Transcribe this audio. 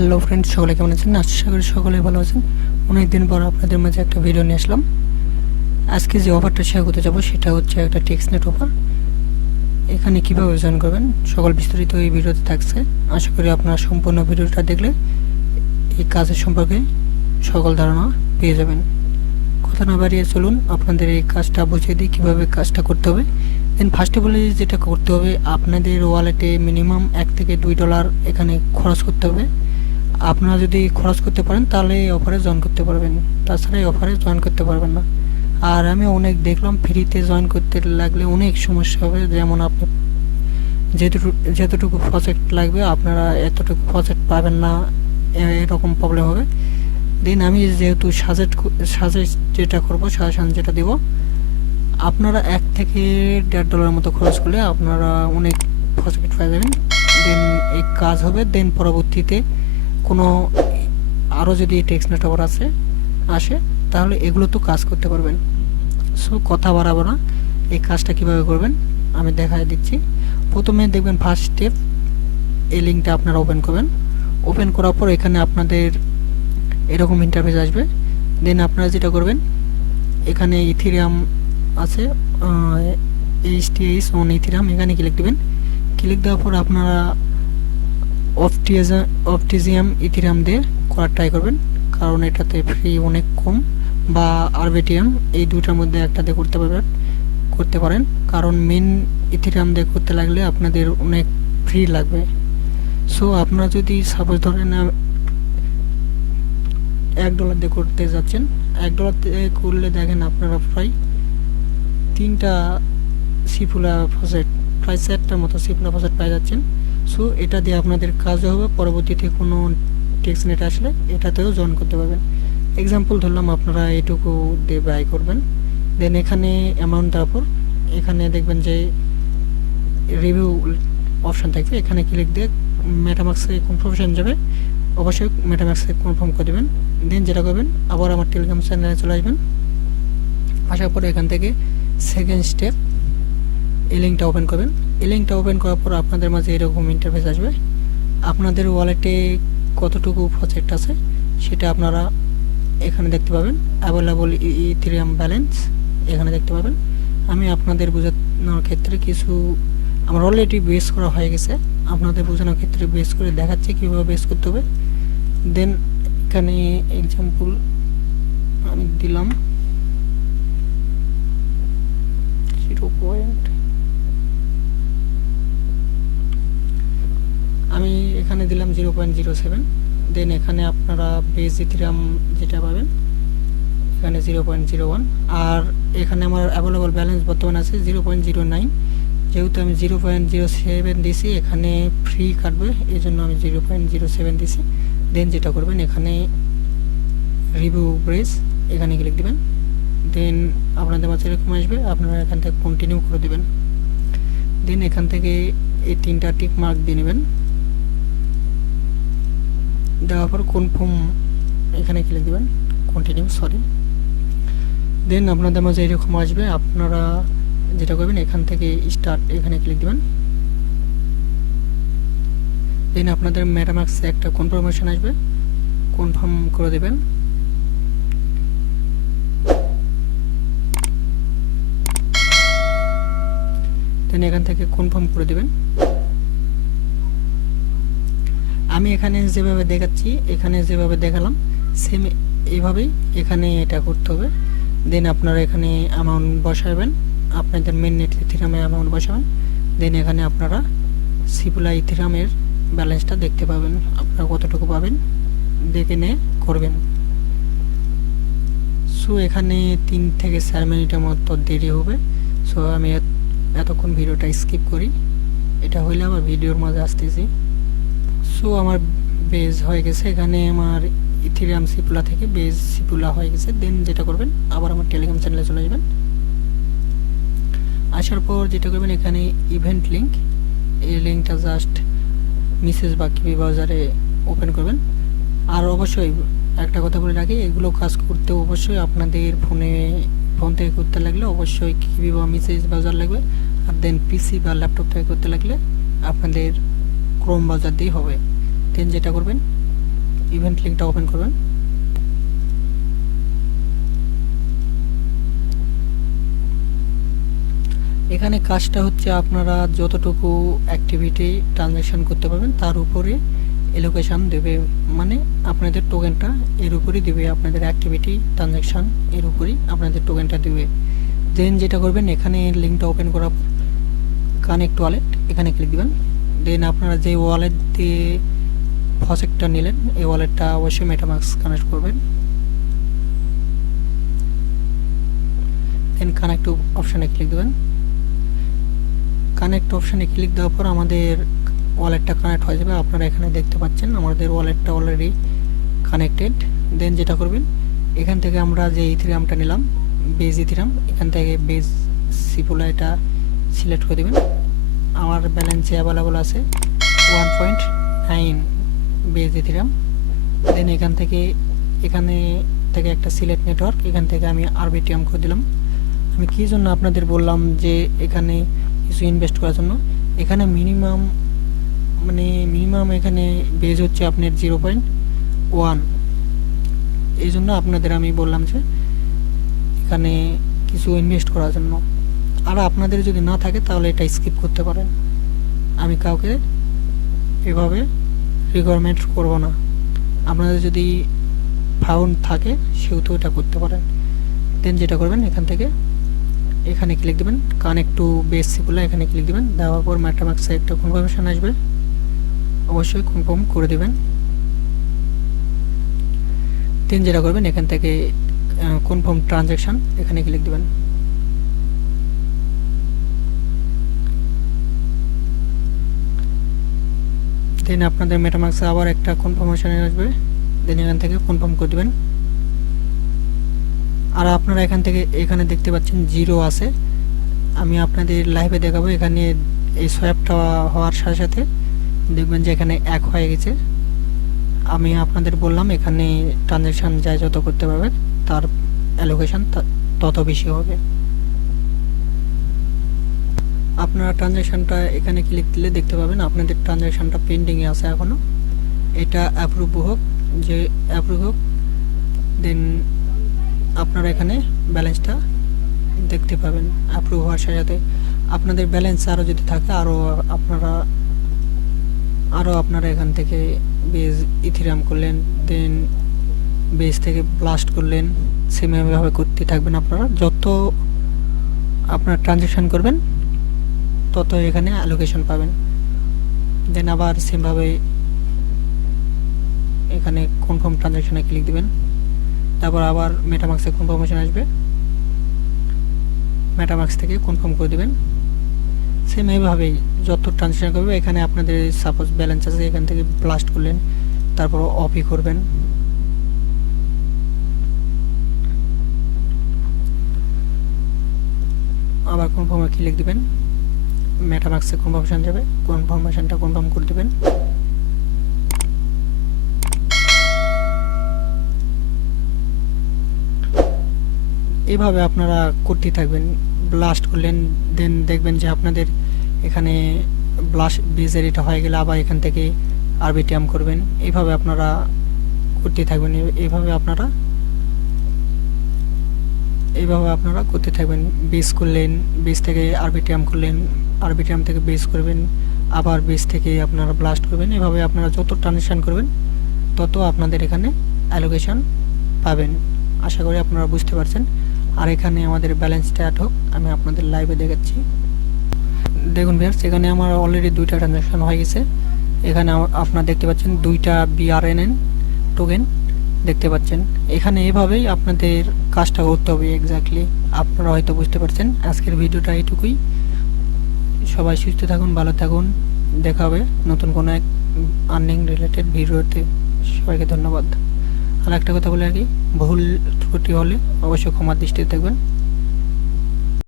Hello friends, সকলে কেমন আছেন? আশা করি সকলে ভালো আছেন। অনেকদিন পর আপনাদের মাঝে একটা ভিডিও নিয়ে আসলাম। আজকে যে অফারটা শেয়ার করতে যাবো সেটা হচ্ছে একটা টেক্সটনেট অফার। এখানে কীভাবে জয়েন করবেন সকল বিস্তারিত এই ভিডিওতে থাকছে। আশা করি আপনারা সম্পূর্ণ ভিডিওটা দেখলে এই কাজের সম্পর্কে সকল ধারণা পেয়ে যাবেন। কথা না বাড়িয়ে চলুন আপনাদের এই কাজটা বুঝিয়ে দিই কীভাবে কাজটা করতে হবে। দেন ফার্স্টে বলে যেটা করতে হবে, আপনাদের ওয়ালেটে মিনিমাম $1 থেকে $2 এখানে খরচ করতে হবে। আপনারা যদি খরচ করতে পারেন তাহলে এই অফারে জয়েন করতে পারবেন, তাছাড়া এই অফারে জয়েন করতে পারবেন না। আর আমি অনেক দেখলাম ফ্রিতে জয়েন করতে লাগলে অনেক সমস্যা হবে, যেমন আপনি যতটুকু প্রজেক্ট লাগবে আপনারা এতটুকু প্রজেক্ট পাবেন না, এরকম প্রবলেম হবে। দেন আমি যেহেতু সাজেস্ট যেটা করবো, সাজেশন যেটা দিব, আপনারা $1 থেকে $1.5 মতো খরচ করলে আপনারা অনেক প্রজেক্ট পেয়ে যাবেন। দেন এই কাজ হবে। দেন পরবর্তীতে কোনো আরও যদি টেক্সটনেট অফার আসে তাহলে এগুলো তো কাজ করতে পারবেন। সো কথা বাড়াবো না, এই কাজটা কিভাবে করবেন আমি দেখাই দিচ্ছি। প্রথমে দেখবেন ফার্স্ট স্টেপ, এই লিঙ্কটা আপনারা ওপেন করবেন। ওপেন করার পর এখানে আপনাদের এরকম ইন্টারফেস আসবে। দেন আপনারা যেটা করবেন, এখানে ইথেরিয়াম আছে, HTS অন ইথেরিয়াম, এখানে ক্লিক দেবেন। ক্লিক দেওয়ার পর আপনারা অপটিজিয়াম ইথেরিয়াম দিয়ে করার ট্রাই করবেন, কারণ এটাতে ফ্রি অনেক কম, বা আরবিটিএম, এই দুটার মধ্যে একটা দিয়ে করতে পারেন, কারণ মেন ইথেরিয়াম দিয়ে করতে লাগলে আপনাদের অনেক ফ্রি লাগবে। সো আপনারা যদি সাপোজ ধরেন $1 দিয়ে করতে যাচ্ছেন, $1 দিয়ে করলে দেখেন আপনারা প্রায় 3টা সিপুলা প্রজেক্ট, প্রায় 4টার মতো সিপুলা প্রজেক্ট পেয়ে যাচ্ছেন। সো এটা দিয়ে আপনাদের কাজও হবে, পরবর্তীতে কোনো টেক্সটনেট আসলে এটাতেও জয়েন করতে পারবেন। এক্সাম্পল ধরলাম আপনারা এটুকু দিয়ে বাই করবেন। দেন এখানে অ্যামাউন্ট দেওয়ার পর এখানে দেখবেন যে রিভিউ অপশান থাকবে, এখানে ক্লিক দিয়ে মেটামাক্সে কনফার্মেশন যাবে, অবশ্যই মেটামাক্সে কনফার্ম করে দেবেন। দেন যেটা করবেন, আবার আমার টেলিগ্রাম চ্যানেলে চলে আসবেন। আসার পরে এখান থেকে সেকেন্ড স্টেপ, এই লিঙ্কটা ওপেন করবেন। এই লিঙ্কটা ওপেন করার পর আপনাদের মাঝে এরকম ইন্টারফেস আসবে। আপনাদের ওয়ালেটে কতটুকু প্রজেক্ট আছে সেটা আপনারা এখানে দেখতে পাবেন। অ্যাভেলেবল ইথেরিয়াম ব্যালেন্স এখানে দেখতে পাবেন। আমি আপনাদের বোঝানোর ক্ষেত্রে কিছু আমার অলরেডি বেস করা হয়ে গেছে, আপনাদের বোঝানোর ক্ষেত্রে বেস করে দেখাচ্ছি কীভাবে বেস করতে হবে। দেন এখানে এক্সাম্পল আমি দিলাম 0. আমি এখানে দিলাম 0.07। দেন এখানে আপনারা বেস ইথেরিয়াম যেটা পাবেন এখানে 0.01, আর এখানে আমার অ্যাভেলেবল ব্যালেন্স বর্তমানে আছে 0.09। যেহেতু আমি 0.07 দিছি, এখানে ফ্রি কাটবে, এই জন্য আমি 0.07 দিছি। দেন যেটা করবেন, এখানে রিভিউ ব্রেস এখানে ক্লিক দেবেন। দেন আপনাদের মাঝে এরকম আসবে, আপনারা এখান থেকে কন্টিনিউ করে দেবেন। দেন এখান থেকে এই 3টা টিক মার্ক দিয়ে নেবেন, দেওয়ার পর কনফার্ম এখানে ক্লিক দেবেন, কন্টিনিউ, সরি। দেন আপনাদের মাঝে এরকম আসবে, আপনারা যেটা করবেন এখান থেকে স্টার্ট এখানে ক্লিক দেবেন। দেন আপনাদের মেটামাক্সে একটা কনফার্মেশন আসবে, কনফার্ম করে দেবেন। দেন এখান থেকে কনফার্ম করে দেবেন। আমি এখানে যেভাবে দেখাচ্ছি, এখানে যেভাবে দেখালাম সেম এইভাবেই এখানে এটা করতে হবে। দেন আপনারা এখানে অ্যামাউন্ট বসাবেন, আপনাদের মেন নেট ইথেরিয়ামে অ্যামাউন্ট বসাবেন। দেন এখানে আপনারা সিপুলা ইথেরিয়ামের ব্যালেন্সটা দেখতে পাবেন, আপনারা কতটুকু পাবেন দেখে নিয়ে করবেন। সো এখানে 3 থেকে 4 মিনিটের মতো দেরি হবে। সো আমি এতক্ষণ ভিডিওটা স্কিপ করি, এটা হইলে আবার ভিডিওর মাঝে আসতেছি। সো আমার বেজ হয়ে গেছে, এখানে আমার ইথেরিয়াম সিপুলা থেকে বেজ সিপুলা হয়ে গেছে। দেন যেটা করবেন, আবার আমার টেলিগ্রাম চ্যানেলে চলে যাবেন। আসার পর যেটা করবেন, এখানে ইভেন্ট লিঙ্ক, এই লিঙ্কটা জাস্ট মেসেজ বা কিবি ব্রাউজারে ওপেন করবেন। আর অবশ্যই একটা কথা বলে রাখি, এগুলো কাজ করতে অবশ্যই আপনাদের ফোন থেকে করতে লাগলে অবশ্যই কিবি বা মেসেজ ব্রাউজার লাগবে, আর দেন পিসি বা ল্যাপটপ থেকে করতে লাগলে আপনাদের ক্রোম ব্রাউজার দিয়েই হবে। দেন যেটা করবেন, ইভেন্ট লিঙ্কটা ওপেন করবেন। এখানে কাজটা হচ্ছে আপনারা যতটুকু অ্যাক্টিভিটি ট্রানজ্যাকশন করতে পারবেন তার উপরে এলোকেশন দেবে, মানে আপনাদের টোকেনটা এর উপরই দিবে, আপনাদের অ্যাক্টিভিটি ট্রানজ্যাকশন এর উপরই আপনাদের টোকেনটা দিবে। দেন যেটা করবেন, এখানে লিঙ্কটা ওপেন করার পর কানেক্ট ওয়ালেট এখানে ক্লিক দিবেন। দেন আপনারা যে ওয়ালেট দিয়ে ফসেটটা নিলেন এই ওয়ালেটটা অবশ্যই মেটামাস্ক কানেক্ট করবেন। দেন কানেক্ট অপশানে ক্লিক দেবেন। কানেক্ট অপশানে ক্লিক দেওয়ার পর আমাদের ওয়ালেটটা কানেক্ট হয়ে যাবে। আপনারা এখানে দেখতে পাচ্ছেন আমাদের ওয়ালেটটা অলরেডি কানেক্টেড। দেন যেটা করবেন, এখান থেকে আমরা যে ইথেরিয়ামটা নিলাম বেজ ইথেরিয়াম, এখান থেকে বেজ সিপুলা এটা সিলেক্ট করে দেবেন। আমার ব্যালেন্সে অ্যাভেলেবল আছে 1.9 বেজ ইথেরিয়াম। দেন এখানে থেকে একটা সিলেক্ট নেটওয়ার্ক, এখান থেকে আমি আরবিটিএম করে দিলাম। আমি কী জন্য আপনাদের বললাম যে এখানে কিছু ইনভেস্ট করার জন্য, এখানে মিনিমাম এখানে বেজ হচ্ছে আপনার 0.1, এই জন্য আপনাদের আমি বললাম যে এখানে কিছু ইনভেস্ট করার জন্য। আর আপনাদের যদি না থাকে তাহলে এটা স্কিপ করতে পারেন, আমি কাউকে এভাবে রিকোয়ারমেন্ট করব না। আপনাদের যদি ফাউন্ড থাকে সেহেতু এটা করতে পারেন। দেন যেটা করবেন, এখানে ক্লিক দেবেন, কানেক্ট টু বেস সিপুলা এখানে ক্লিক দেবেন। দেওয়ার পর মেটামাস্কে একটা কনফার্মেশন আসবে, অবশ্যই কনফার্ম করে দেবেন। দেন যেটা করবেন, এখান থেকে কনফার্ম ট্রানজ্যাকশন এখানে ক্লিক দেবেন। দেন আপনাদের মেটামাস্কে আবার একটা কনফার্মেশন আসবে, দেন এখান থেকে কনফার্ম করে দেবেন। আর আপনারা এখানে দেখতে পাচ্ছেন 0 আছে, আমি আপনাদের লাইভে দেখাবো। এখানে এই সোয়াপটা হওয়ার সাথে সাথে দেখবেন যে এখানে 1 হয়ে গেছে। আমি আপনাদের বললাম এখানে ট্রানজ্যাকশন যায় যত করতে পারবে তার অ্যালোকেশন তত বেশি হবে। আপনারা ট্রানজ্যাকশনটা এখানে ক্লিক দিলে দেখতে পাবেন আপনাদের ট্রানজ্যাকশনটা পেন্ডিংয়ে আছে এখনও, এটা অ্যাপ্রুভ হোক, দেন আপনারা এখানে ব্যালেন্সটা দেখতে পাবেন। অ্যাপ্রুভ হওয়ার সাথে আপনাদের ব্যালেন্স আরও যদি থাকে আপনারা এখান থেকে বেজ ইথেরিয়াম করলেন, দেন বেজ থেকে ব্লাস্ট করলেন, সেমভাবে করতে থাকবেন। আপনারা যত আপনারা ট্রানজ্যাকশন করবেন তত এখানে অ্যালোকেশন পাবেন। দেন আবার সেমভাবে এখানে কনফার্ম ট্রানজ্যাকশনে ক্লিক দিবেন। তারপর আবার মেটামাস্কে কনফার্মেশন আসবে, মেটামাস্ক থেকে কনফার্ম করে দেবেন। সেম এইভাবেই যত ট্রানজ্যাকশন করবে, এখানে আপনাদের সাপোজ ব্যালেন্স আছে, এখান থেকে ব্লাস্ট করলেন, তারপর অফই করবেন। আবার কনফার্মে ক্লিক দিবেন, মেটামাস্কে কনফার্মেশন যাবে, কনফার্মেশনটা কনফার্ম করে দেবেন। এভাবে আপনারা করতে থাকবেন। ব্লাস্ট করলেন, দেন দেখবেন যে আপনাদের এখানে ব্লাস্ট বেজের এটা হয়ে গেলে আবার এখান থেকে আরবিটিএম করবেন। এইভাবে আপনারা করতে থাকবেন। এইভাবে আপনারা করতে থাকবেন। বেস করলেন, বেস থেকে আরবিটিএম করলেন, আরবিটিএম থেকে বেস করবেন, আবার বেস থেকে আপনারা ব্লাস্ট করবেন। এভাবে আপনারা যত ট্রানজ্যাকশন করবেন তত আপনাদের এখানে অ্যালোকেশন পাবেন। আশা করি আপনারা বুঝতে পারছেন। আর এখানে আমাদের ব্যালেন্সটা অ্যাড হোক, আমি আপনাদের লাইভে দেখাচ্ছি। দেখুন ভিউয়ার্স, এখানে আমার অলরেডি 2টা ট্রানজ্যাকশন হয়ে গেছে। এখানে আপনারা দেখতে পাচ্ছেন 2টা BRNN টোকেন দেখতে পাচ্ছেন। এখানে এভাবেই আপনাদের কাজটা করতে হবে এক্স্যাক্টলি। আপনারা হয়তো বুঝতে পারছেন। আজকের ভিডিওটা এইটুকুই। সবাই সুস্থ থাকুন, ভালো থাকুন। দেখা হবে নতুন কোনো এক আর্নিং রিলেটেড ভিডিওতে। সবাইকে ধন্যবাদ। আর একটা কথা বলে আর কি, ভুল ত্রুটি হলে অবশ্যই ক্ষমার দৃষ্টিতে দেখবেন।